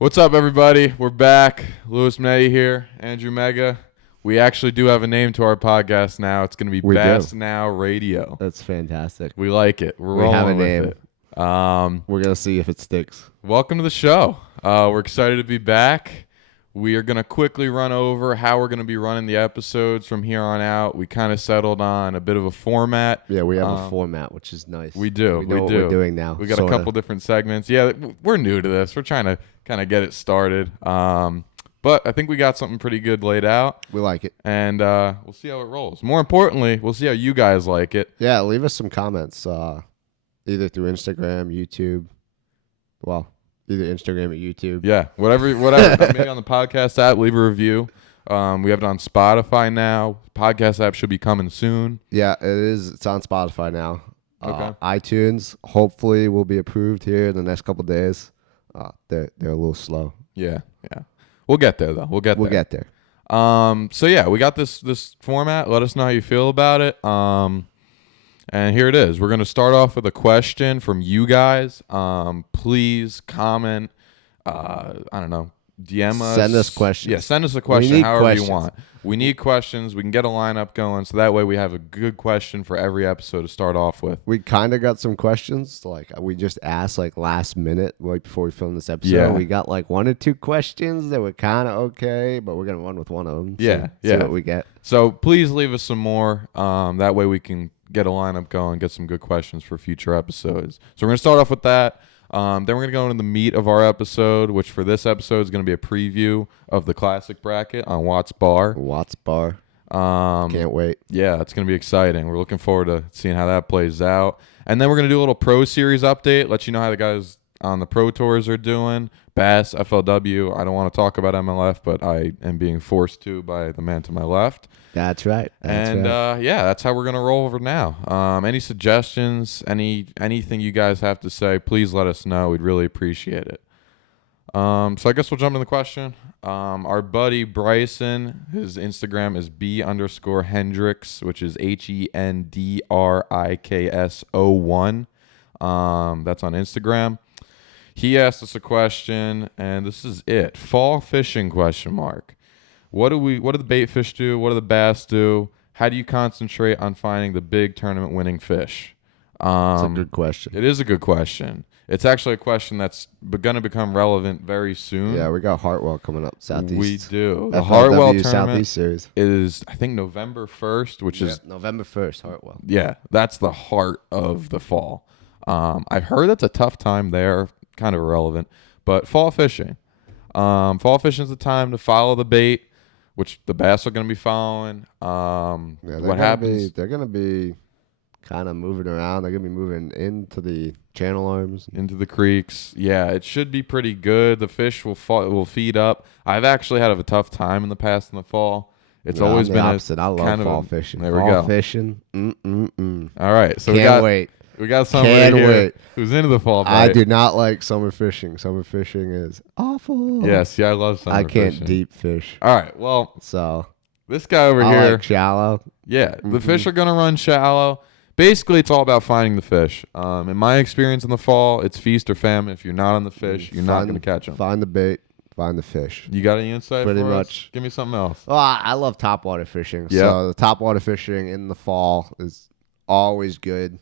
What's up, everybody? We're back. Louis Minetti here, Andrew Mega. We actually do have a name to our podcast now. It's going to be Bass Now Radio. That's fantastic. We like it. We're We have a rolling with name. it. We're going to see if it sticks. Welcome to the show. We're excited to be back. We are going to quickly run over how we're going to be running the episodes from here on out. We kind of settled on a bit of a format. Yeah, we have a format, which is nice. We do. We know what we're doing now. We got a couple different segments. Yeah, we're new to this. We're trying to kind of get it started. But I think we got something pretty good laid out. We like it. And we'll see how it rolls. More importantly, we'll see how you guys like it. Yeah, leave us some comments, either through Instagram, YouTube. Well, either Instagram or YouTube. Yeah, whatever. Maybe on the podcast app, leave a review. We have it on Spotify now. Podcast app should be coming soon. Yeah, it is. It's on Spotify now. Okay. iTunes hopefully will be approved here in the next couple of days. They're a little slow. Yeah. We'll get there though. We'll get there. So yeah, we got this format. Let us know how you feel about it. And here it is. We're going to start off with a question from you guys. Please comment. I don't know. DM us. Send us questions. Yeah, send us a question however you want. We need questions. We can get a lineup going. So that way we have a good question for every episode to start off with. We kind of got some questions. Like we just asked last minute right before we filmed this episode. Yeah. We got one or two questions that were kind of okay, but we're going to run with one of them. See what we get. So please leave us some more. That way we can get a lineup going, get some good questions for future episodes. So we're going to start off with that. Then we're going to go into the meat of our episode, which for this episode is going to be a preview of the classic bracket on Watts Bar. Can't wait. Yeah, it's going to be exciting. We're looking forward to seeing how that plays out. And then we're going to do a little Pro Series update, let you know how the guys on the Pro Tours are doing. Bass, FLW. I don't want to talk about MLF, but I am being forced to by the man to my left. That's right. That's how we're gonna roll over now. Any suggestions, anything you guys have to say, please let us know. We'd really appreciate it. So I guess we'll jump into the question. Our buddy Bryson, his Instagram is B_Hendricks, which is HENDRIKS01. That's on Instagram. He asked us a question, and this is it. Fall fishing ? What do the bait fish do? What do the bass do? How do you concentrate on finding the big tournament winning fish? It's a good question. It is a good question. It's actually a question that's going to become relevant very soon. Yeah, we got Hartwell coming up Southeast. We do. The Hartwell tournament Southeast Series is, I think, November 1st, which is November 1st, Hartwell. Yeah, that's the heart of the fall. I've heard that's a tough time there, kind of irrelevant, but fall fishing. Fall fishing is the time to follow the bait, which the bass are going to be following. What happens? They're going to be kind of moving around. They're going to be moving into the channel arms. Into the creeks. Yeah, it should be pretty good. The fish will feed up. I've actually had a tough time in the past in the fall. It's always been opposite. I love fall fishing. There we go. Fall fishing. All right, so Can't wait. We got somebody here who's into the fall bite. I do not like summer fishing. Summer fishing is awful. Yes, I love summer fishing. I can't deep fish. All right, well, so this guy over I here. like shallow. Yeah, the fish are going to run shallow. Basically, it's all about finding the fish. In my experience in the fall, it's feast or famine. If you're not on the fish, you're not going to catch them. Find the bait. Find the fish. You got any insight Pretty for much. us? Give me something else. Well, I love topwater fishing. Yeah. So the topwater fishing in the fall is always good.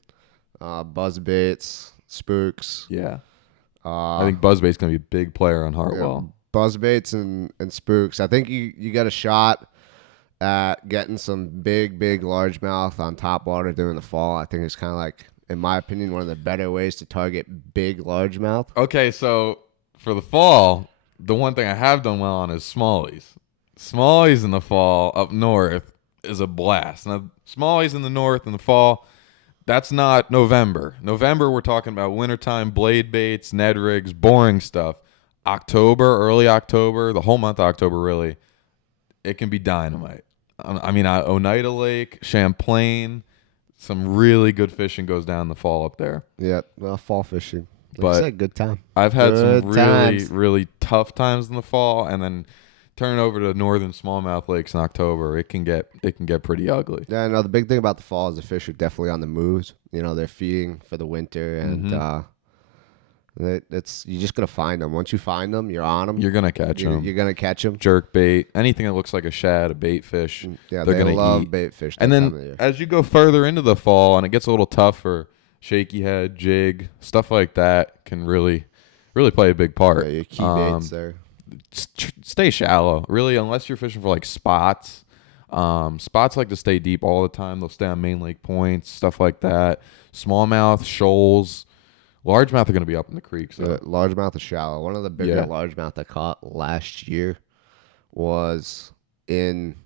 Buzz baits, spooks. Yeah. I think buzzbait's going to be a big player on Hartwell. Yeah, buzz baits and spooks. I think you got a shot at getting some big largemouth on topwater during the fall. I think it's kind of like, in my opinion, one of the better ways to target big largemouth. Okay, so for the fall, the one thing I have done well on is smallies. Smallies in the fall up north is a blast. Now, smallies in the north in the fall, that's not November. November, we're talking about wintertime, blade baits, Ned rigs, boring stuff. October, early October, the whole month of October, really, it can be dynamite. I mean, Oneida Lake, Champlain, some really good fishing goes down in the fall up there. Yeah, well, fall fishing. Like But I said, good time. I've had Good some times. really tough times in the fall, and then turn over to northern smallmouth lakes in October, it can get pretty ugly. Yeah, no, the big thing about the fall is the fish are definitely on the moves. You know, they're feeding for the winter, and It's you're just gonna find them. Once you find them, you're on them. You're gonna catch them. You're gonna catch them. Jerk bait, anything that looks like a shad, a bait fish. Yeah, they're they gonna love eat. bait fish. And that time of then year. as you go further into the fall and it gets a little tougher, shaky head, jig, stuff like that can really play a big part. Yeah, your key baits there. Stay shallow, really, unless you're fishing for like spots. Spots like to stay deep all the time. They'll stay on main lake points, stuff like that. Smallmouth, shoals, largemouth are going to be up in the creeks. So. Largemouth is shallow. One of the bigger Yeah. largemouth I caught last year was in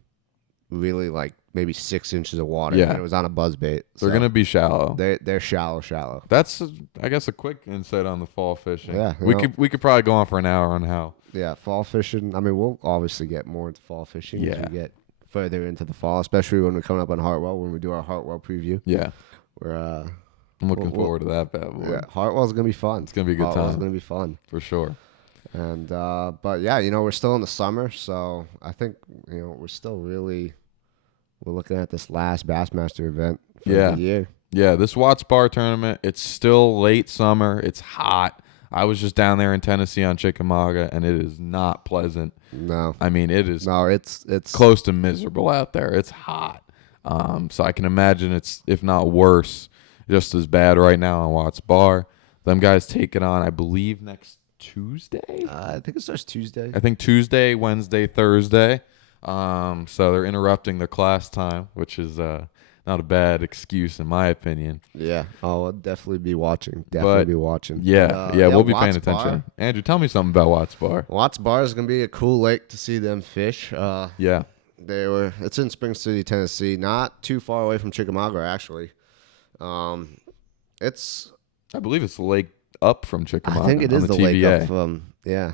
really like maybe 6 inches of water. Yeah. And it was on a buzz bait. They're going to be shallow. They're shallow. That's, I guess, a quick insight on the fall fishing. Yeah, we could probably go on for an hour on how. Yeah, fall fishing. I mean, we'll obviously get more into fall fishing as Yeah. we get further into the fall, especially when we're coming up on Hartwell, when we do our Hartwell preview. Yeah, We're I'm looking Well, forward to that bad boy. yeah, Hartwell's gonna be fun. It's gonna be a good Hartwell's time. gonna be fun. For sure. And but yeah, we're still in the summer, so I think we're still we're looking at this last Bassmaster event for Yeah. the year. Yeah, this Watts Bar tournament, it's still late summer. It's hot. I was just down there in Tennessee on Chickamauga, and it is not pleasant. No, I mean, it is it's close to miserable out there. It's hot. So I can imagine it's, if not worse, just as bad right now on Watts Bar. Them guys take it on, I believe, next Tuesday? I think it starts Tuesday. I think Tuesday, Wednesday, Thursday. So they're interrupting their class time, which is not a bad excuse in my opinion. Yeah, I'll definitely be watching. But, be watching. Yeah, But, we'll be Watts paying attention. Bar. Andrew, tell me something about Watts Bar. Watts Bar is gonna be a cool lake to see them fish. Yeah. It's in Spring City, Tennessee, not too far away from Chickamauga, actually. It's I believe it's the lake up from Chickamauga. I think it is on the TVA. lake up from yeah.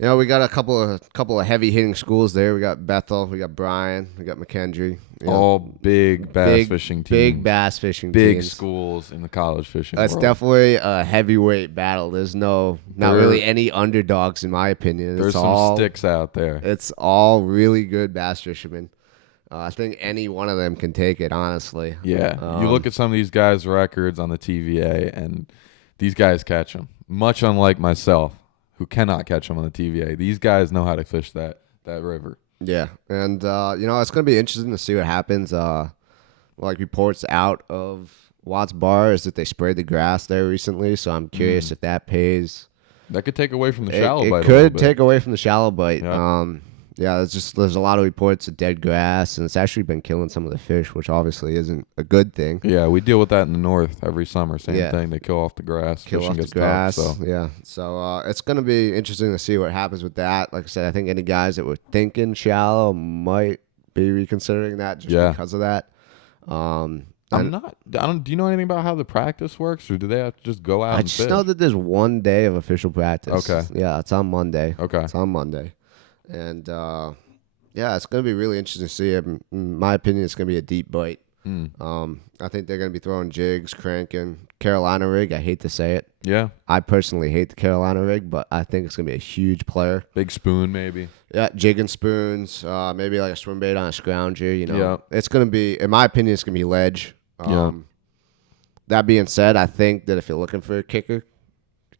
And we got a couple of heavy hitting schools there. We got Bethel, we got Bryan, we got McKendree. All big bass fishing teams. Big bass fishing Big teams. schools in the college fishing It's world. definitely a heavyweight battle. There's not really any underdogs in my opinion. There's It's some all, sticks out there. It's all really good bass fishermen. I think any one of them can take it, honestly. Yeah. You look at some of these guys' records on the TVA, and these guys catch them. Much unlike myself, who cannot catch them on the TVA. These guys know how to fish that river. Yeah, and it's going to be interesting to see what happens. Like reports out of Watts Bar is that they sprayed the grass there recently, so I'm curious if that pays. That could take away from the shallow bite. It could take away from the shallow bite. Yeah. There's a lot of reports of dead grass, and it's actually been killing some of the fish, which obviously isn't a good thing. Yeah, we deal with that in the north every summer. Same Yeah. thing. They kill off the grass. Kill Fishing off the gets grass. tough, so. Yeah. So it's going to be interesting to see what happens with that. Like I said, I think any guys that were thinking shallow might be reconsidering that just because of that. Do you know anything about how the practice works, or do they have to just go out I and just fish? know that there's one day of official practice. Okay. Yeah, it's on Monday. Okay. It's on Monday. And it's going to be really interesting to see. In my opinion, it's going to be a deep bite. I think they're going to be throwing jigs, cranking, Carolina rig. I hate to say it. Yeah. I personally hate the Carolina rig, but I think it's going to be a huge player. Big spoon, maybe. Yeah, jig and spoons, maybe like a swim bait on a scrounger. Yeah. It's going to be, in my opinion, it's going to be ledge. Yeah. That being said, I think that if you're looking for a kicker,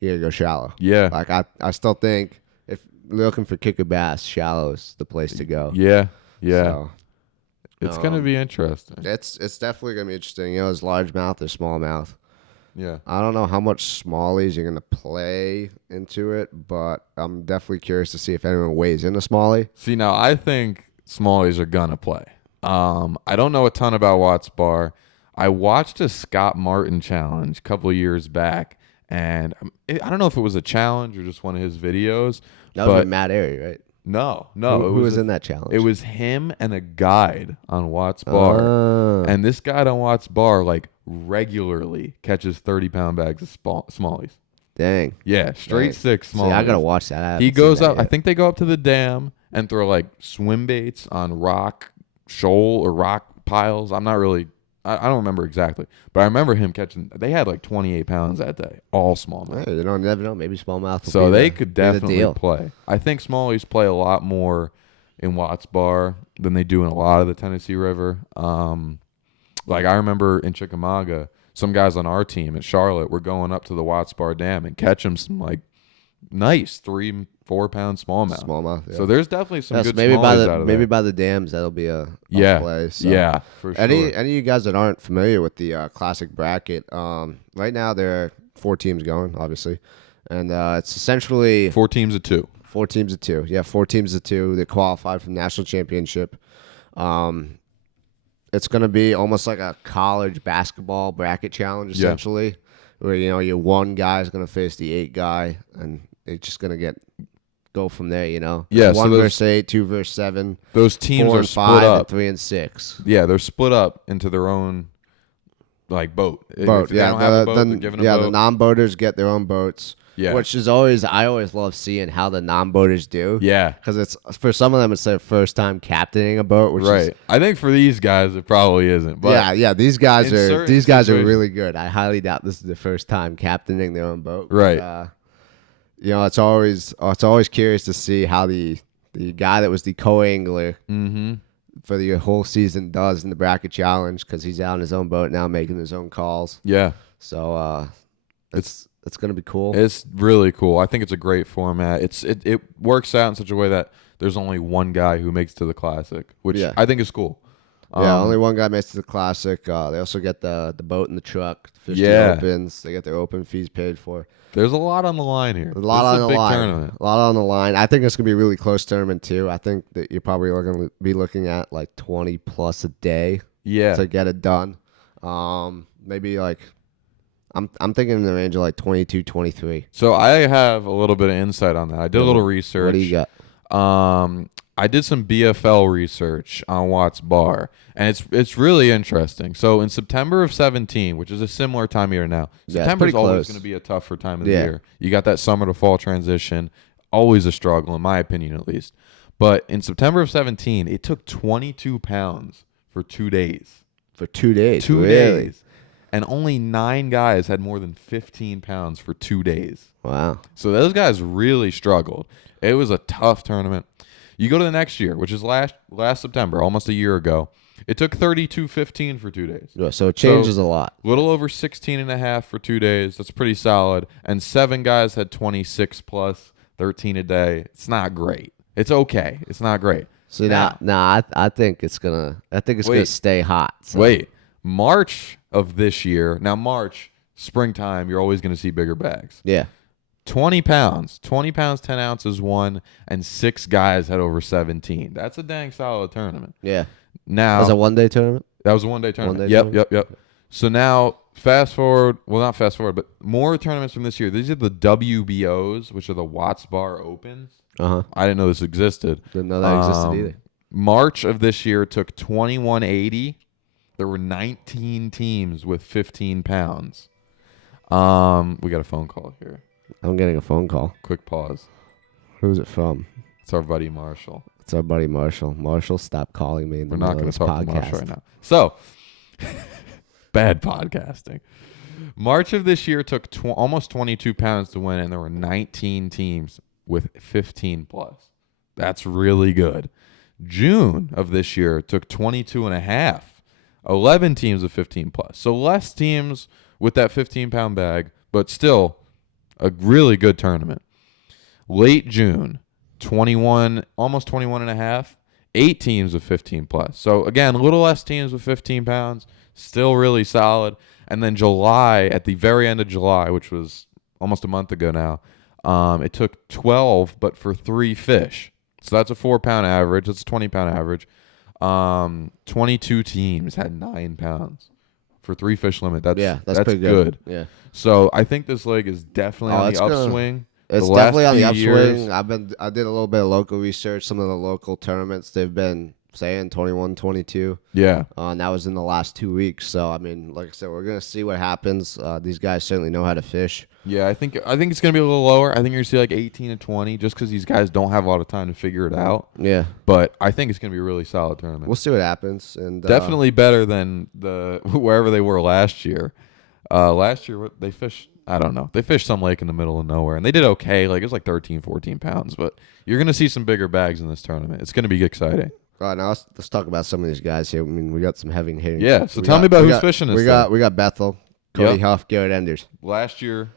you got to go shallow. Yeah. Like I still think if you're looking for kicker bass, shallow is the place to go. Yeah. Yeah. So, It's going to be interesting. it's definitely going to be interesting. Is largemouth or smallmouth. Yeah. I don't know how much smallies you're going to play into it, but I'm definitely curious to see if anyone weighs in a smallie. See, now I think smallies are going to play. I don't know a ton about Watts Bar. I watched a Scott Martin challenge a couple of years back, and I don't know if it was a challenge or just one of his videos. That was with Matt Airy, right? No. Who was in that challenge? It was him and a guide on Watts Bar. And this guide on Watts Bar, like, regularly catches 30-pound bags of smallies. Dang. Yeah, straight Dang. six smallies. See, I got to watch that. I haven't He seen goes that up. I yet. think they go up to the dam and throw, like, swim baits on rock shoal or rock piles. I'm not really... I don't remember exactly. But I remember him catching... They had, like, 28 pounds that day. All smallmouth. Hey, you never know. Maybe smallmouth. So they could be the definitely deal. play. I think smallies play a lot more in Watts Bar than they do in a lot of the Tennessee River. Like I remember in Chickamauga, some guys on our team at Charlotte were going up to the Watts Bar Dam and catching some like nice 3-4 pound smallmouth. Smallmouth. Yeah. So there's definitely some Yeah, so good maybe by smallies the out of maybe there. by the dams that'll be a play. So. Yeah, for sure. Any of you guys that aren't familiar with the classic bracket, right now there are 4 teams going, obviously, and it's essentially 4 teams of 2. 4 teams of 2. Yeah, 4 teams of 2 that qualified for the national championship. It's going to be almost like a college basketball bracket challenge, essentially, where your one guy is going to face the 8 guy, and it's just going to go from there. Yeah, 1 so versus 8, 2 versus 7. Those teams 4 are and split 5, up. and 3 and 6. Yeah, they're split up into their own like boat. Boat, If they don't have a boat, they're given a boat. the non-boaters get their own boats. Yeah. Which is I always love seeing how the non-boaters do. Yeah. Because it's for some of them, it's their first time captaining a boat. Which Right. is, I think for these guys it probably isn't. But yeah. These guys in are certain situations- really good. I highly doubt this is the first time captaining their own boat. Right. But, it's always curious to see how the guy that was the co-angler Mm-hmm. for the whole season does in the bracket challenge, because he's out on his own boat now making his own calls. Yeah. So it's gonna be cool. It's really cool. I think it's a great format. It works out in such a way that there's only one guy who makes it to the classic, which Yeah. I think is cool. Only one guy makes it to the classic. They also get the boat and the truck. 50 Yeah. opens. They get their open fees paid for. There's a lot on the line here. A lot This on is the a big line. tournament. A lot on the line. I think it's gonna be a really close tournament too. I think that you're probably going to be looking at like 20 plus a day Yeah. to get it done. Maybe like I'm thinking in the range of like 22, 23. So I have a little bit of insight on that. I did a little research. What do you got? I did some BFL research on Watts Bar, and it's really interesting. So in September of 17, which is a similar time of year now, Yeah, it's September's pretty always close. going to be a tougher time of the Yeah. year. You got that summer to fall transition, always a struggle in my opinion at least. But in September of 17, it took 22 pounds for 2 days. For 2 days. 2 really? days. And only 9 guys had more than 15 pounds for 2 days. Wow. So those guys really struggled. It was a tough tournament. You go to the next year, which is last September, almost a year ago. It took 32.15 for 2 days. Yeah, so it changes a lot. Little over 16 and a half for 2 days. That's pretty solid. And 7 guys had 26 plus, 13 a day. It's not great. It's okay. It's not great. So I think it's gonna Wait. stay hot. So. Wait, March of this year. Now March, springtime, you're always going to see bigger bags. Yeah. 20 pounds, 10 ounces won, and 6 guys had over 17. That's a dang solid tournament. Yeah. Now, It was a 1-day tournament. that was a one-day tournament. One-day Yep. So now, fast forward, well, not fast forward, but more tournaments from this year. These are the WBOs, which are the Watts Bar Opens. I didn't know this existed. Didn't know that existed either. March of this year took 2180. There were 19 teams with 15 pounds. We got a phone call here. I'm getting a phone call. Quick pause. Who's it from? It's our buddy Marshall. It's our buddy Marshall. Marshall, stop calling me in the We're not middle going of to this talk to podcast. Marshall right now. So, bad podcasting. March of this year took almost 22 pounds to win, and there were 19 teams with 15 plus. That's really good. June of this year took 22 and a half. 11 teams with 15 plus. So less teams with that 15-pound bag, but still a really good tournament. Late June, 21, almost 21 and a half. 8 teams with 15 plus. So again, a little less teams with 15 pounds, still really solid. And then July, at the very end of July, which was almost a month ago now, it took 12, but for 3 fish. So that's a 4-pound average. That's a 20-pound average. 22 teams had 9 pounds for 3 fish limit. That's pretty good. Yeah. So I think this league is definitely on it's the gonna- upswing. It's The last definitely on the few upswing. years- I did a little bit of local research. Some of the local tournaments they've been saying 21, 22. Yeah. And that was in the last 2 weeks. So I mean, like I said, we're gonna see what happens. These guys certainly know how to fish. Yeah, I think it's gonna be a little lower. I think you're gonna see like 18 to 20, just because these guys don't have a lot of time to figure it out. Yeah. But I think it's gonna be a really solid tournament. We'll see what happens. And Definitely better than the wherever they were last year. Last year they fished. I don't know. They fished some lake in the middle of nowhere, and they did okay. Like it was like 13, 14 pounds. But you're gonna see some bigger bags in this tournament. It's gonna be exciting. All right, now let's talk about some of these guys here. I mean, we got some heavy hitting. Yeah. So We tell got- me about we who's got- fishing this. We got Bethel. Cody Yep. Huff, Garrett Enders. Last year's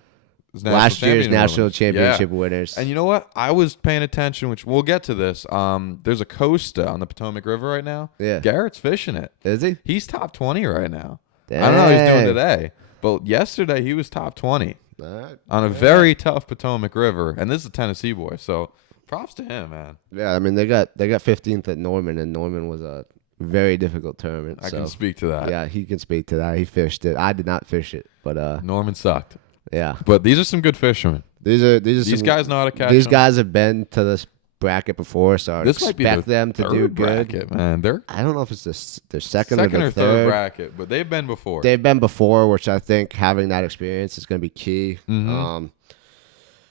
Last year's champion national winners. championship Yeah. winners. And you know what? I was paying attention, which we'll get to this. There's a Costa on the Potomac River right now. Yeah. Garrett's fishing it. Is he? He's top 20 right now. I don't know how he's doing today, but yesterday he was top 20 All right. on a very tough Potomac River. And this is a Tennessee boy, so props to him, man. Yeah, I mean they got 15th at Norman, and Norman was a very difficult tournament. I so, can speak to that. yeah, he can speak to that. He fished it. I did not fish it, but Norman sucked. yeah, But these are some good fishermen. these These guys know how to catch These them. guys have been to this bracket before, so I This might be expect the them to do third good. bracket, man. They're I don't know if it's their second second or or third bracket, but they've been before. They've been before, which I think having that experience is going to be key. Mhm.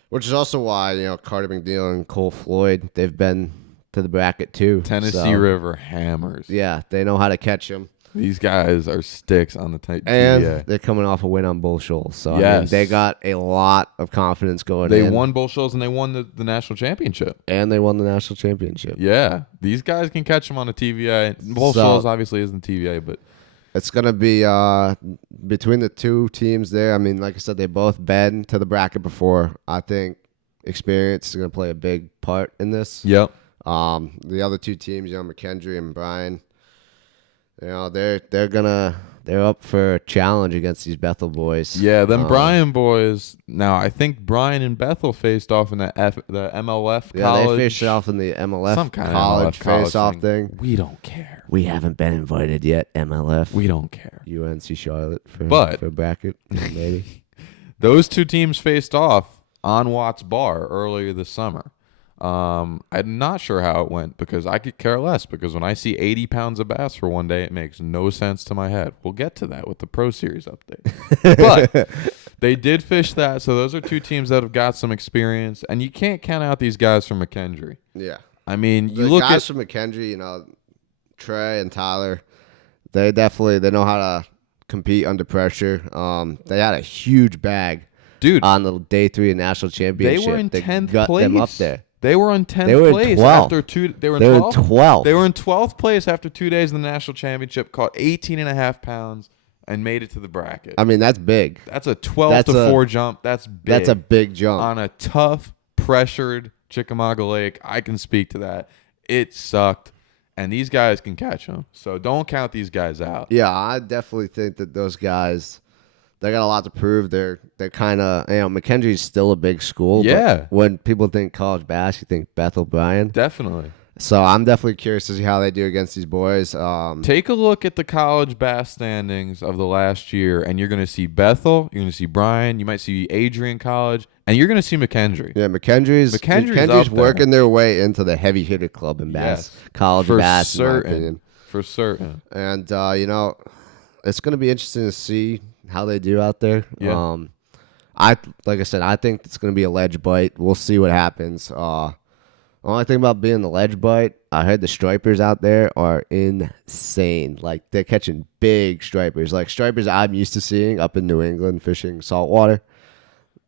Which is also why Carter McNeil and Cole Floyd, they've been to the bracket too. Tennessee So, River hammers. yeah, they know how to catch them, These guys are sticks on the tight and TVA. they're coming off a win on Bull Shoals. So I mean, Yes. they got a lot of confidence going They in. won Bull Shoals and they won the national championship. and they won the national championship. Yeah, these guys can catch them on a TVA. Bull So- Shoals obviously isn't TVA, but It's gonna be between the two teams there. I mean, like I said, they both been to the bracket before. I think experience is gonna play a big part in this. yep. The other two teams, McKendree and Bryan, they're up for a challenge against these Bethel boys. Yeah, them Bryan boys. Now I think Bryan and Bethel faced off in the MLF Yeah, college. they faced off in the MLF some kind college of MLF face-off thing. We don't care. We haven't been invited yet. MLF, We don't care. UNC Charlotte for But- for bracket maybe. Those two teams faced off on Watts Bar earlier this summer. I'm not sure how it went because I could care less because when I see 80 pounds of bass for one day, it makes no sense to my head. We'll get to that with the Pro Series update. But they did fish that, so those are two teams that have got some experience, and you can't count out these guys from McKendree. Yeah. I mean, you The look guys at from McKendree, Trey and Tyler, they know how to compete under pressure. They had a huge bag dude. on the day 3 of national They championship. were in 10th got place. them up there. They were in 10th They were in place 12th. after two. They were in They were in 12th. 12th. They were in 12th place after 2 days in the national championship. Caught 18 and a half pounds and made it to the bracket. I mean, that's big. That's a 12 That's to a- 4 jump. That's big. That's a big jump. On a tough, pressured Chickamauga Lake. I can speak to that. It sucked, and these guys can catch them. So don't count these guys out. Yeah, I definitely think that those guys, they got a lot to prove. They're kind of, McKendree's still a big school. but Yeah. when people think college bass, you think Bethel Bryan. Definitely. So I'm definitely curious to see how they do against these boys. Take a look at the college bass standings of the last year, and you're going to see Bethel, you're going to see Bryan, you might see Adrian College, and you're going to see McKendree. Yeah, McKendree's up working there. their way into the heavy hitter club in bass, Yes. college For bass, in my certain. opinion. For certain. And it's going to be interesting to see how they do out there. Yeah. Like I said, I think it's going to be a ledge bite. We'll see what happens. Only thing about being the ledge bite, I heard the stripers out there are insane. Like they're catching big stripers, like stripers I'm used to seeing up in New England fishing saltwater.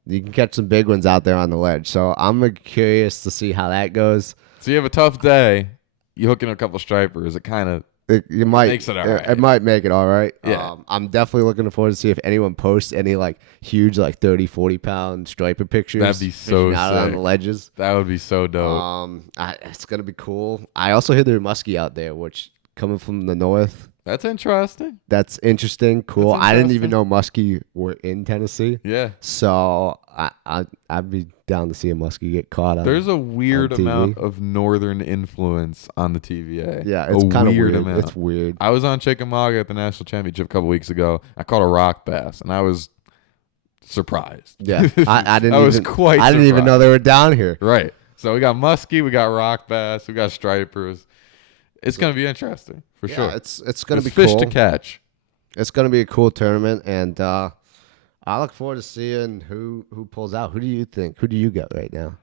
You can catch some big ones out there on the ledge. So I'm curious to see how that goes. So you have a tough day, you hook in a couple stripers, it kind of You might Makes it all right. It might make it all right. Yeah. I'm definitely looking forward to see if anyone posts any like huge 30, 40 pound striper pictures. That'd be so fishing out on sick. the ledges. that would be so dope. It's gonna be cool. I also hear there's muskie out there, which coming from the north, That's interesting. that's interesting. Cool. That's I didn't even interesting. know muskie were in Tennessee, Yeah. so I'd be down to see a muskie get caught. There's a weird on TV. amount of northern influence on the TVA. Yeah, it's kind of weird. amount. It's weird. I was on Chickamauga at the national championship a couple weeks ago. I caught a rock bass, and I was surprised. Yeah, I didn't. I was even, quite I didn't even know surprised. they were down here. Right. So we got muskie, we got rock bass, we got stripers. It's gonna be interesting for sure. It's gonna There's be fish cool. to catch. It's gonna be a cool tournament, and I look forward to seeing who pulls out. Who do you think? Who do you get right now?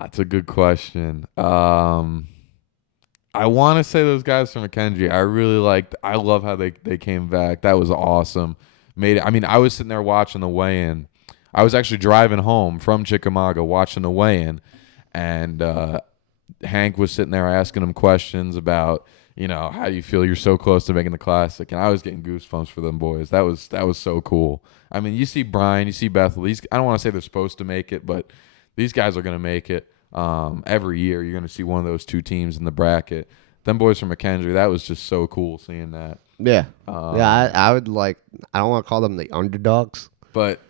That's a good question. I want to say those guys from McKendree. I love how they came back. That was awesome. I was sitting there watching the weigh-in. I was actually driving home from Chickamauga watching the weigh-in, and Hank was sitting there asking him questions about, how do you feel? You're so close to making the classic, and I was getting goosebumps for them boys. That was so cool. I mean, you see Brian, you see Bethel. I don't want to say they're supposed to make it, but these guys are going to make it. Every year, you're going to see one of those two teams in the bracket. Them boys from McKendree, that was just so cool seeing that. Yeah. I would like, I don't want to call them the underdogs, But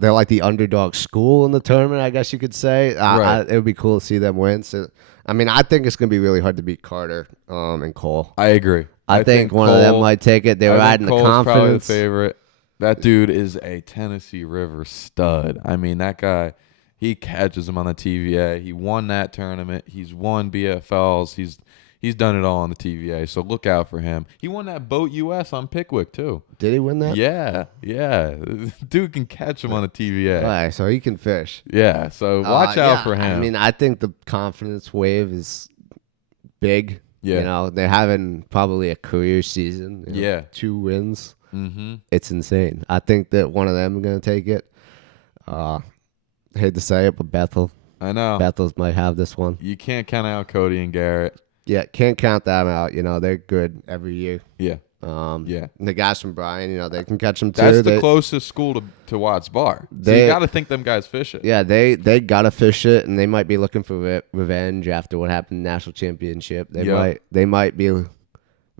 they're like the underdog school in the tournament, I guess you could say. Right. It would be cool to see them win. So, I mean, I think it's going to be really hard to beat Carter and Cole. I agree. I think one of them might take it. They're riding the Cole's probably the confidence. favorite. That dude is a Tennessee River stud. I mean, that guy, he catches them on the TVA. He won that tournament. He's won BFLs. He's done it all on the TVA. So look out for him. He won that Boat US on Pickwick too. Did he win that? Yeah. Dude can catch him on the TVA. All right, so he can fish. Yeah. So watch out Yeah, for him. I mean, I think the confidence wave is big. Yeah. They're having probably a career season. Yeah. 2 wins. Mm-hmm. It's insane. I think that one of them are going to take it. Hate to say it, but I know. Bethel's might have this one. You can't count out Cody and Garrett. Yeah, can't count them out. They're good every year. Yeah. Yeah. The guys from Bryan, they can catch them too. That's the closest school to Watts Bar. So you got to think them guys fish it. Yeah, they got to fish it, and they might be looking for revenge after what happened in the national championship. They might be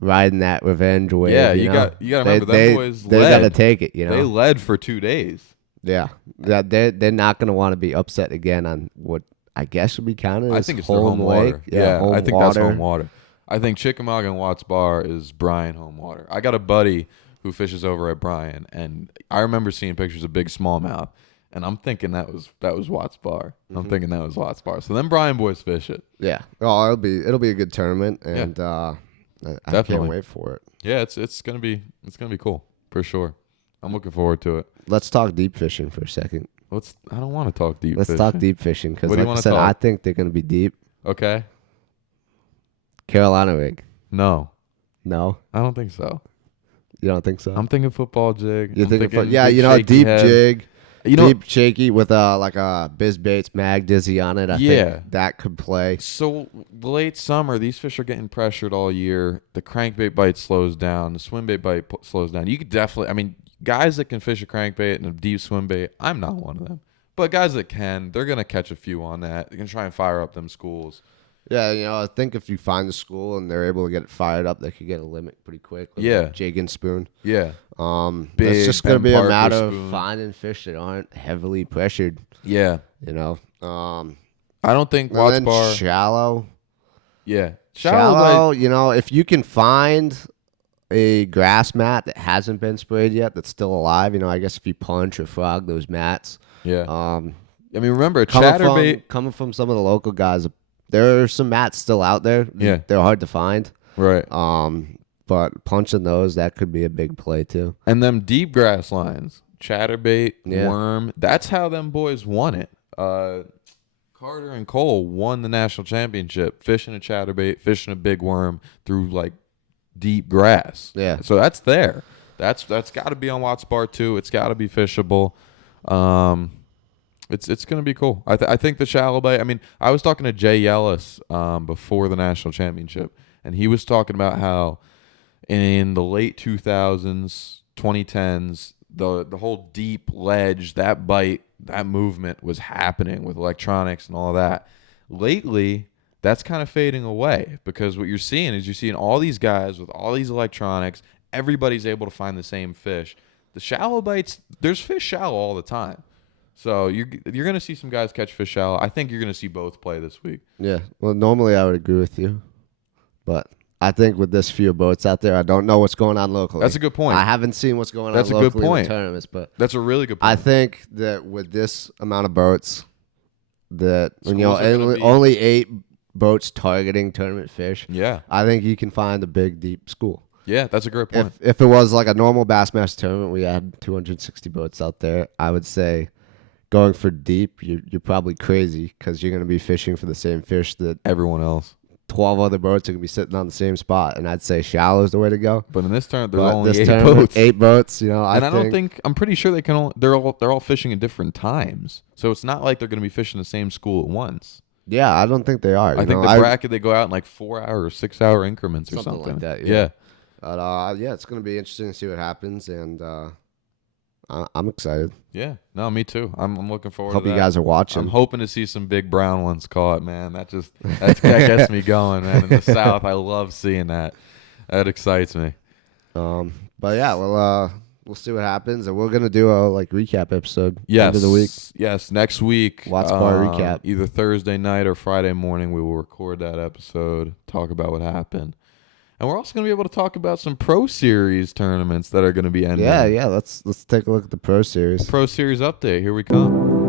riding that revenge wave. Yeah, you got to remember them boys. They got to take it. They led for 2 days. Yeah, they're not going to want to be upset again on what I guess would be counted. I think it's their home water. Yeah, I think water. that's home water. I think Chickamauga and Watts Bar is Bryan home water. I got a buddy who fishes over at Bryan, and I remember seeing pictures of big smallmouth, and I'm thinking that was Watts Bar. I'm thinking that was Watts Bar. So then Bryan boys fish it. Yeah. Oh, it'll be a good tournament, and I can't wait for it. Yeah, it's gonna be cool for sure. I'm looking forward to it. Let's talk deep fishing for a second. I don't want to talk deep. Let's talk deep fishing because, What do you like I wanna said, talk? I think they're gonna be deep. Okay. Carolina rig. No, No, I don't think so. you don't think so? I'm thinking football jig. You're I'm thinking, thinking yeah, big shaky deep head. jig, You know, deep shaky with like a Biz Baits Mag Dizzy on it. I Yeah. think that could play. so late summer, these fish are getting pressured all year. The crankbait bite slows down. The swim bait bite slows down. You could definitely, I mean, guys that can fish a crankbait and a deep swim bait, I'm not one of them. But guys that can, they're going to catch a few on that. They're going to try and fire up them schools. Yeah, I think if you find the school and they're able to get it fired up, they could get a limit pretty quick. With Yeah. a jig and spoon. Yeah. It's just gonna Ben be a Parker matter spoon. of finding fish that aren't heavily pressured. Yeah. Um, I don't think and Watts then Bar. shallow. Yeah. Shallow, if you can find a grass mat that hasn't been sprayed yet that's still alive, I guess if you punch or frog those mats. Yeah. I I mean, remember, chatterbait. coming from some of the local guys, there are some mats still out there. Yeah. They're hard to find. Right. But punching those, that could be a big play too. And them deep grass lines, chatterbait, Yeah. worm. That's how them boys won it. Carter and Cole won the national championship fishing a chatterbait, fishing a big worm through like deep grass. Yeah. So that's there. That's got to be on Watts Bar too. It's got to be fishable. It's gonna be cool. I think the shallow bait. I mean, I was talking to Jay Yellis before the national championship, and he was talking about how in the late 2000s, 2010s, the whole deep ledge, that bite, that movement was happening with electronics and all that. Lately, that's kind of fading away because what you're seeing is all these guys with all these electronics. Everybody's able to find the same fish. The shallow bites, there's fish shallow all the time. So you're going to see some guys catch fish shallow. I think you're going to see both play this week. Yeah. Well, normally I would agree with you, but I think with this few boats out there, I don't know what's going on locally. That's a good point. I haven't seen what's going That's on a good locally in point. the tournaments, but That's a really good point. I think that with this amount of boats, that Schools are gonna be- only 8 boats targeting tournament fish, Yeah. I think you can find a big deep school. Yeah, that's a great point. If it was like a normal Bassmaster tournament, we had 260 boats out there. I would say going for deep, you're probably crazy because you're going to be fishing for the same fish that Everyone else. 12 other boats are going to be sitting on the same spot. And I'd say shallow is the way to go. But in this tournament, there's But only this 8 tournament, boats. 8 boats, I'm pretty sure they're all fishing at different times. So it's not like they're going to be fishing the same school at once. Yeah, I don't think they are. I think the bracket, they go out in like 4-hour or 6-hour increments or Something something. like that, Yeah. yeah. But yeah, it's gonna be interesting to see what happens, and I'm excited. Yeah. No, me too. I'm looking forward Hope to that. you guys are watching. I'm hoping to see some big brown ones caught, man. That gets me going, man. In the South, I love seeing that. That excites me. But yeah, we'll see what happens, and we're gonna do a recap episode Yes. end of the week. Yes. Next week, Watts Bar recap. either Thursday night or Friday morning, we will record that episode, talk about what happened. And we're also going to be able to talk about some Pro Series tournaments that are going to be ending. Yeah. Let's take a look at the Pro Series. Pro Series update. Here we come.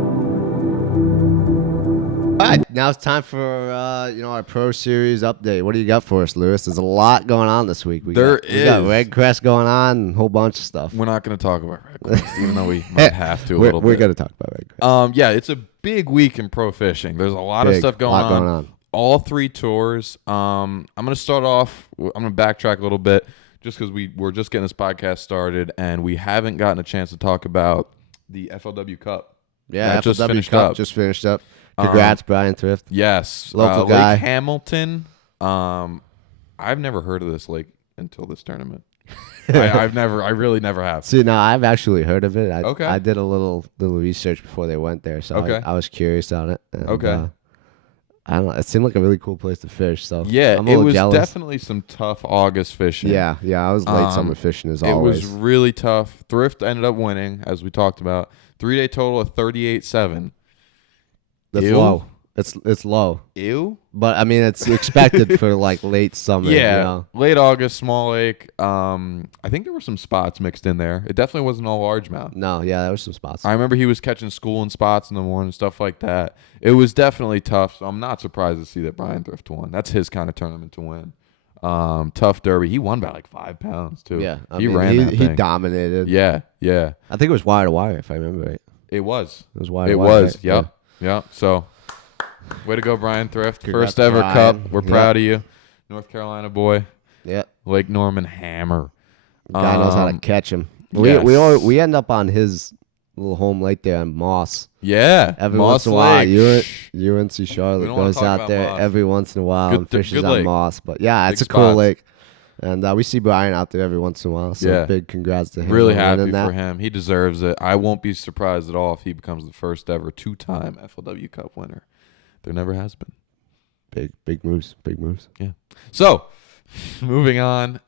All right, now it's time for our Pro Series update. What do you got for us, Lewis? There's a lot going on this week. We got Red Crest going on and a whole bunch of stuff. We're not going to talk about Red Crest, even though we might have to a little bit. We're going to talk about Red Crest. Yeah, it's a big week in pro fishing. There's a lot of stuff going on. All 3 tours. I'm going to start off. I'm going to backtrack a little bit just because we're just getting this podcast started and we haven't gotten a chance to talk about the FLW Cup. Yeah, that FLW Cup just finished up. Congrats, Brian Thrift. Yes, local guy. Lake Hamilton. I've never heard of this lake until this tournament. I really never have. See, no, I've actually heard of it. Okay. I did a little research before they went there, so I was curious on it. And, okay. I don't know. It seemed like a really cool place to fish. So yeah, I'm a little it was jealous. definitely some tough August fishing. Yeah. I was late summer fishing as always. It was really tough. Thrift ended up winning, as we talked about. 3-day total of 38.7. That's low. It's low. Ew. But I mean, it's expected for late summer. Yeah, late August, small lake. I think there were some spots mixed in there. It definitely wasn't all largemouth. No, yeah, there were some spots. I remember he was catching school in spots in the morning, stuff like that. It was definitely tough. So I'm not surprised to see that Brian Thrift won. That's his kind of tournament to win. Tough derby. He won by 5 pounds too. Yeah, he ran that he thing. dominated. Yeah. I think it was wire to wire, if I remember right. It was. It was wire to It wire. was. Right? Yep. So, way to go, Brian Thrift. Congrats, First ever Brian. cup. We're proud of you. North Carolina boy. Yeah. Lake Norman hammer. Guy knows how to catch him. Yes. We end up on his little home lake there in Moss. Yeah. Every Moss once in a while, Lake. UNC We Charlotte don't wanna goes talk out about there Moss. every once in a while and fishes good on lake. Moss. But yeah, Big it's a cool spots. lake. And we see Brian out there every once in a while. So Yeah. big congrats to him. Really on happy winning that. for him. He deserves it. I won't be surprised at all if he becomes the first ever 2-time FLW Cup winner. There never has been. Big moves. Big moves. Yeah. So, moving on.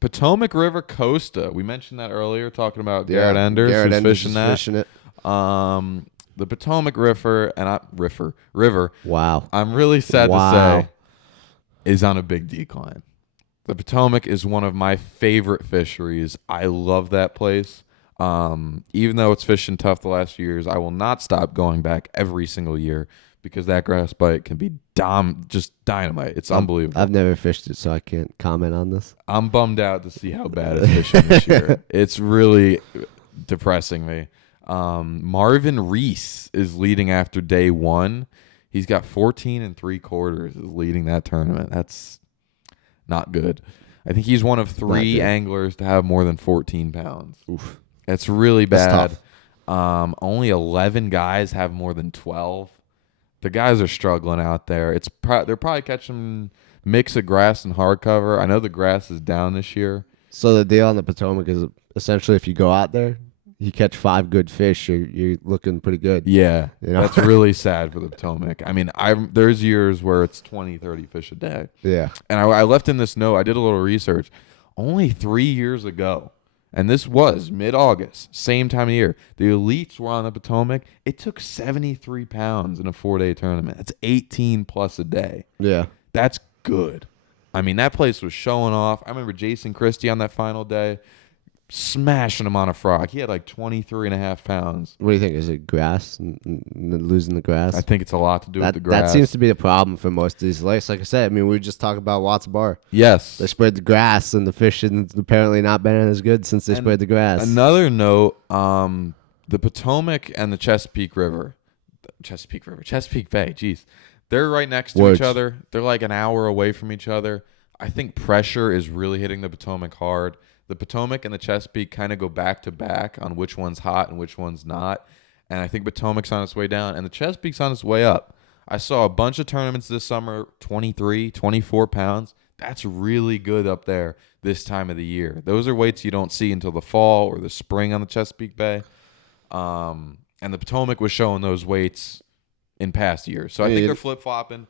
Potomac River Costa. We mentioned that earlier, talking about Garrett Enders, Garrett who's Enders fishing is that. fishing it. The Potomac River River. Wow. I'm really sad Wow. to say, is on a big decline. The Potomac is one of my favorite fisheries. I love that place. Even though it's fishing tough the last few years, I will not stop going back every single year because that grass bite can be just dynamite. It's unbelievable. I've never fished it, so I can't comment on this. I'm bummed out to see how bad it's fishing this year. It's really depressing me. Marvin Reese is leading after day 1. He's got 14 3/4 is leading that tournament. That's not good. I think he's one of 3 anglers to have more than 14 pounds. Oof. That's really bad. That's Only 11 guys have more than 12. The guys are struggling out there. They're probably catching mix of grass and hardcover. I know the grass is down this year. So the deal on the Potomac is essentially if you go out there, you catch 5 good fish, you're looking pretty good. Yeah, You know? that's really sad for the Potomac. I mean, there's years where it's 20, 30 fish a day. Yeah. And I left in this note, I did a little research. Only 3 years ago, and this was mid-August, same time of year, the elites were on the Potomac. It took 73 pounds in a 4-day tournament. That's 18 plus a day. Yeah. That's good. I mean, that place was showing off. I remember Jason Christie on that final day smashing him on a frog. He had like 23.5 pounds. What do you think? Is it grass losing the grass? I think it's a lot to do with the grass. That seems to be the problem for most of these lakes. Like I said, I mean, we just talked about Watts Bar. Yes. They spread the grass, and the fish has apparently not been as good since they spread the grass. Another note, the Potomac and the Chesapeake Bay, geez. They're right next to each other. They're like an hour away from each other. I think pressure is really hitting the Potomac hard. The Potomac and the Chesapeake kind of go back to back on which one's hot and which one's not. And I think Potomac's on its way down, and the Chesapeake's on its way up. I saw a bunch of tournaments this summer, 23, 24 pounds. That's really good up there this time of the year. Those are weights you don't see until the fall or the spring on the Chesapeake Bay. And the Potomac was showing those weights in past years. So I think they're flip-flopping.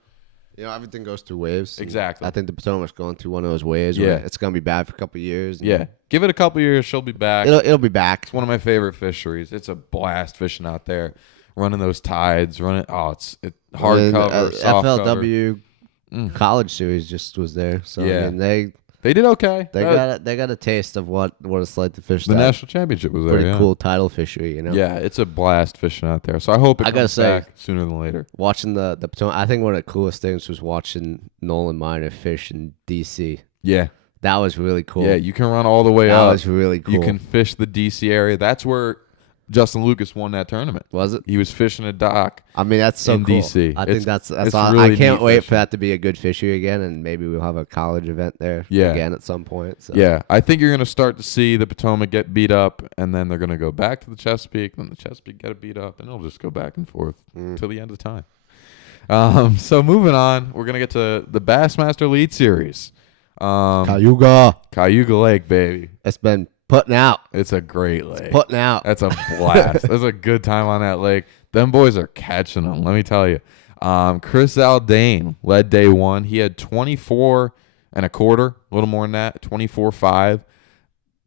Everything goes through waves. Exactly. I think the Potomac's going through one of those waves. Yeah. Where it's going to be bad for a couple of years. Yeah. Give it a couple years. She'll be back. It'll be back. It's one of my favorite fisheries. It's a blast fishing out there, running those tides, it's hardcover, soft FLW College Series just was there. So Yeah. I mean, they did okay. they got a taste of what it's like to fish. The that national championship was there. pretty Yeah. cool tidal fishery, you know. Yeah, it's a blast fishing out there. So I hope it I gotta comes say, back sooner than later. Watching the Potomac, I think one of the coolest things was watching Nolan Miner fish in DC. Yeah. That was really cool. Yeah, you can run all the way that up. was really cool. You can fish the DC area. That's where Justin Lucas won that tournament. Was it? He was fishing a dock. I mean, that's so in cool. DC. I think that's it's all. really I can't neat wait fishing. for that to be a good fishery again, and maybe we'll have a college event there Yeah. again at some point. So. Yeah, I think you're going to start to see the Potomac get beat up, and then they're going to go back to the Chesapeake, then the Chesapeake get it beat up, and it'll just go back and forth till the end of time. So moving on, we're going to get to the Bassmaster Lead Series. Cayuga Lake, baby. It's been putting out. It's a great lake. Putting out. That's a blast. That's a good time on that lake. Them boys are catching them, let me tell you. Chris Aldane led day one. He had 24 and a quarter, a little more than that, 24.5.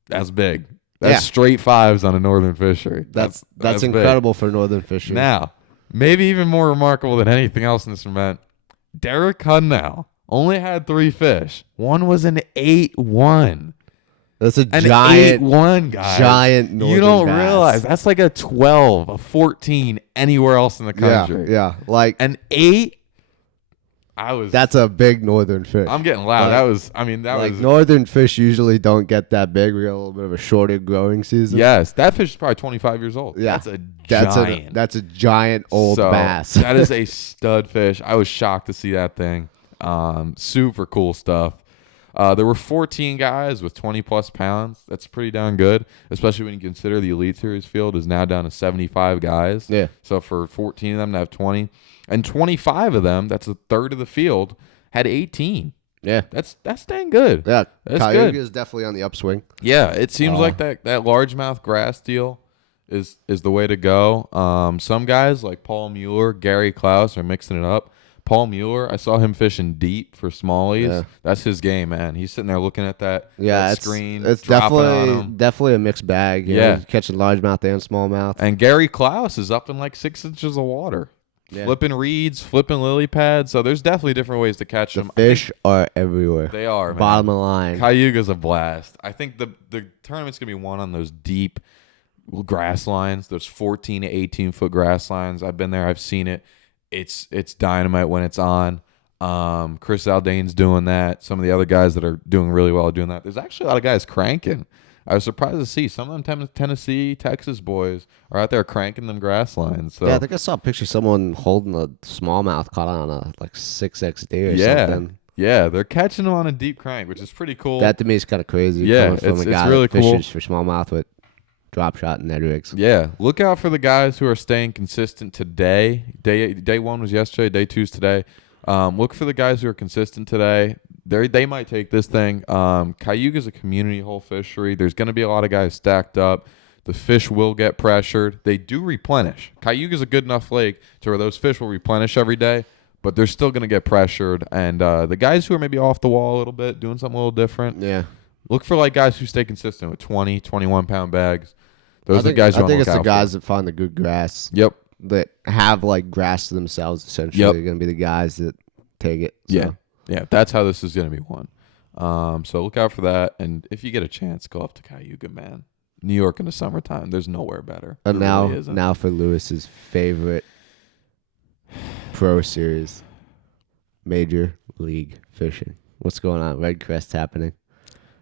That's big. That's straight fives on a northern fishery. That's big. incredible for northern fishing. Now, maybe even more remarkable than anything else in this event, Derek Hudnall only had 3 fish. One was an 8-1. That's a An giant 8-1, guys. giant northern You don't bass. realize that's like a 12, a 14 anywhere else in the country. Yeah. Like An 8. that's a big northern fish. I'm getting loud. Like- that was northern fish usually don't get that big. We got a little bit of a shorter growing season. yes. That fish is probably 25 years old. Yeah. That's a That's giant. a giant old So, bass. That is a stud fish. I was shocked to see that thing. Super cool stuff. There were 14 guys with 20 plus pounds. That's pretty darn good, especially when you consider the Elite Series field is now down to 75 guys. Yeah. So for 14 of them to have 20, and 25 of them, that's a third of the field, had 18. Yeah. That's dang good. Yeah. That's Cayuga good. is definitely on the upswing. Yeah, it seems like that largemouth grass deal is the way to go. Some guys like Paul Mueller, Gary Klaus are mixing it up. Paul Mueller, I saw him fishing deep for smallies. Yeah. That's his game, man. He's sitting there looking at that, Yeah, that screen. it's dropping on him. definitely a mixed bag. You know, Yeah. he's catching largemouth and smallmouth. And Gary Klaus is up in like 6 inches of water. Yeah. Flipping reeds, flipping lily pads. So there's definitely different ways to catch them. Fish are everywhere. They are, man. Bottom of the line. Cayuga's a blast. I think the tournament's going to be won on those deep grass lines, those 14 to 18 foot grass lines. I've been there. I've seen it. It's dynamite when it's on. Chris Aldane's doing that. Some of the other guys that are doing really well are doing that. There's actually a lot of guys cranking. I was surprised to see some of them Tennessee, Texas boys are out there cranking them grass lines. So Yeah, I think I saw a picture of someone holding a smallmouth caught on a like 6XD or yeah, something. yeah, they're catching them on a deep crank, which is pretty cool. That to me is kind of crazy. Yeah, coming from it's a guy really that cool. fishes for smallmouth with drop shot and Ned rigs. Yeah, look out for the guys who are staying consistent today. Day one was yesterday. Day two's today. Look for the guys who are consistent today. They might take this thing. Cayuga is a community hole fishery. There's going to be a lot of guys stacked up. The fish will get pressured. They do replenish. Cayuga is a good enough lake to where those fish will replenish every day, but they're still going to get pressured. And the guys who are maybe off the wall a little bit, doing something a little different, Yeah. look for like guys who stay consistent with 20, 21 pound bags. Those are the think, guys you I want to think look it's the out guys for. that find the good grass Yep. that have like grass to themselves. Essentially, Yep. are going to be the guys that take it. So. Yeah. Yeah, that's how this is going to be won. So look out for that. And if you get a chance, go up to Cayuga, man. New York in the summertime, there's nowhere better. And There now, really isn't. now for Lewis's favorite pro series, Major League Fishing. What's going on? Red Crest happening.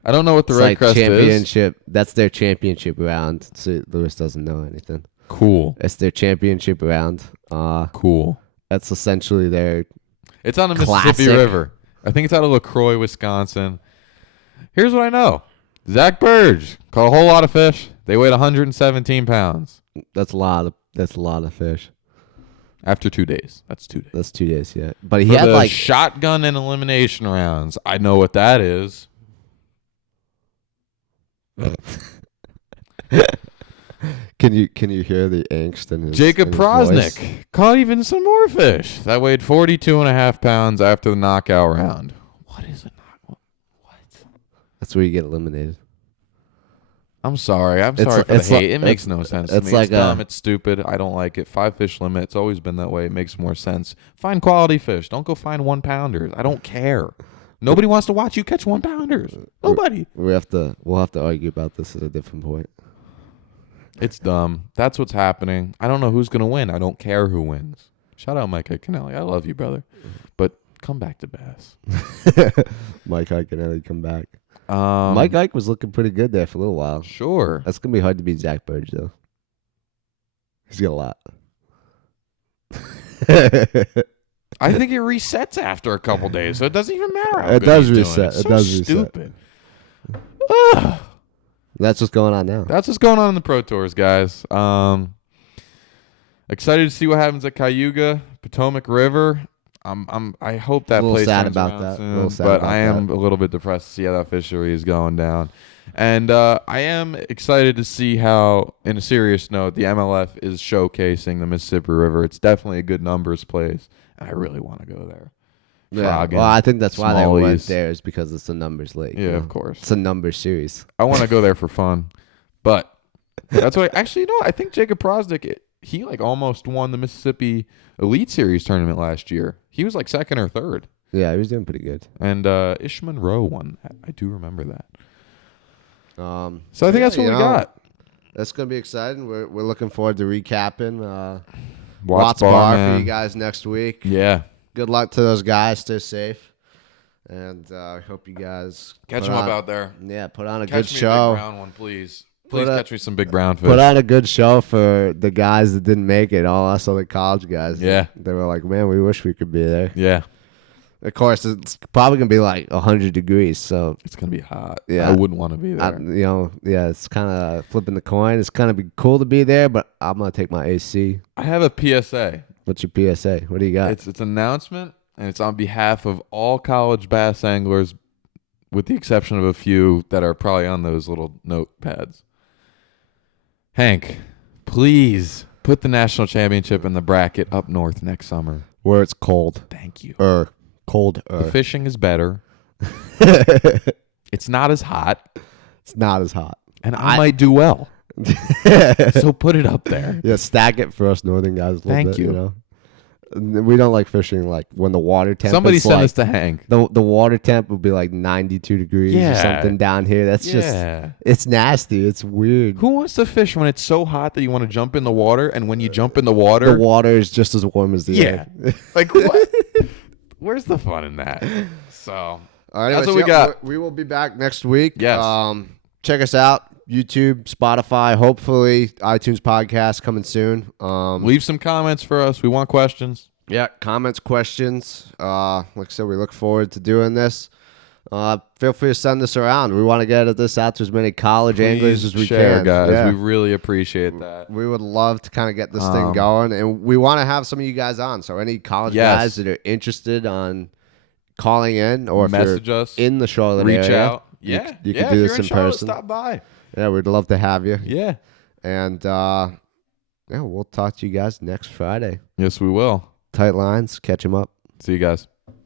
I don't know what the It's Red like Crest is. championship. That's their championship round. So Lewis doesn't know anything. Cool. It's their championship round. Cool. That's essentially their. It's on the Mississippi Classic. River. I think it's out of LaCroix, Wisconsin. Here's what I know. Zach Burge caught a whole lot of fish. They weighed 117 pounds. That's a lot of fish. After 2 days. That's 2 days. That's 2 days, yeah. But he For had the like shotgun and elimination rounds. I know what that is. Can you hear the angst in his Jacob in his voice? Prosnick caught even some more fish that weighed 42.5 pounds after the knockout round. What is a knockout? What? That's where you get eliminated. I'm sorry. I'm It's- sorry for the it's like- hate. It makes no sense to it's me. like It's dumb. It's stupid. I don't like it. 5 fish limit. It's always been that way. It makes more sense. Find quality fish. Don't go find 1-pounders. I don't care. Nobody wants to watch you catch 1-pounders. Nobody. We'll have to argue about this at a different point. It's dumb. That's what's happening. I don't know who's going to win. I don't care who wins. Shout out Mike Iaconelli. I love you, brother. But come back to bass. Mike Iaconelli come back. Um, Mike Ike was looking pretty good there for a little while. Sure. That's gonna be hard to beat Zach Burge though. He's got a lot. I think it resets after a couple days, so it doesn't even matter. How It good does he's doing. reset. It's It so does reset. stupid. That's what's going on now. That's what's going on in the Pro Tours, guys. Excited to see what happens at Cayuga, Potomac River. I hope that A little place sad turns about around that. soon, A little sad but about I am that. a little bit depressed to see how that fishery is going down. And I am excited to see how, in a serious note, the MLF is showcasing the Mississippi River. It's definitely a good numbers place, and I really want to go there. Yeah. Frogging, Well, I think that's why they went smallies. there is because it's a numbers league. Yeah, you know? of course. It's a numbers series. I want to go there for fun, but that's why. Actually, you know, I think Jacob Prosnick, he like almost won the Mississippi Elite Series tournament last year. He was like second or third, Yeah, he was doing pretty good. and Ish Monroe won. I do remember that. So So I think that's what we got. That's gonna be exciting. We're looking forward to recapping Watts Bar for man. you guys next week. Yeah, Good luck to those guys. Stay safe, and I hope you guys catch put him up on- out there. Yeah, put on a Catch good me a show. big brown one, please. Please Put a- catch me some big brown fish. Put on a good show for the guys that didn't make it. All us other college guys. Yeah. they were like, man, we wish we could be there. Yeah, Of course, it's probably gonna be like 100 degrees. So it's gonna be hot. Yeah. I wouldn't want to be there. it's kind of flipping the coin. It's kind of be cool to be there, but I'm gonna take my AC. I have a PSA. What's your PSA? What do you got? It's an announcement, and it's on behalf of all college bass anglers, with the exception of a few that are probably on those little notepads. Hank, please put the national championship in the bracket up north next summer. Where it's cold. Thank you. Cold. The fishing is better. It's not as hot, It's not as hot. and I might do well. So put it up there. Yeah, stack it for us northern guys a little Thank bit, you. know? We don't like fishing like when the water temp Somebody is send like, us to Hank. the water temp will be like 92 degrees or Yeah. something down here. That's just it's nasty. It's weird. Who wants to fish when it's so hot that you want to jump in the water, and when you jump in the water, The water is just as warm as the yeah, air. like what? Where's the fun in that? So All right, That's anyways, what we got. We will be back next week. Yes. Check us out. YouTube, Spotify, hopefully iTunes podcast coming soon. leave some comments for us. We want questions. Yeah, comments, questions. Like I said, we look forward to doing this. Feel free to send this around. We want to get this out to as many college anglers Please as we share, can. guys. Yeah. We really appreciate that. We would love to kind of get this thing going, and we want to have some of you guys on. So any college Yes. guys that are interested on calling in, or if Message you're us. in the Charlotte Reach area, out. Yeah, you yeah, can do if this you're in Charlotte, person. Stop by. Yeah, we'd love to have you. Yeah. And yeah, we'll talk to you guys next Friday. Yes, we will. Tight lines, catch them up. See you guys.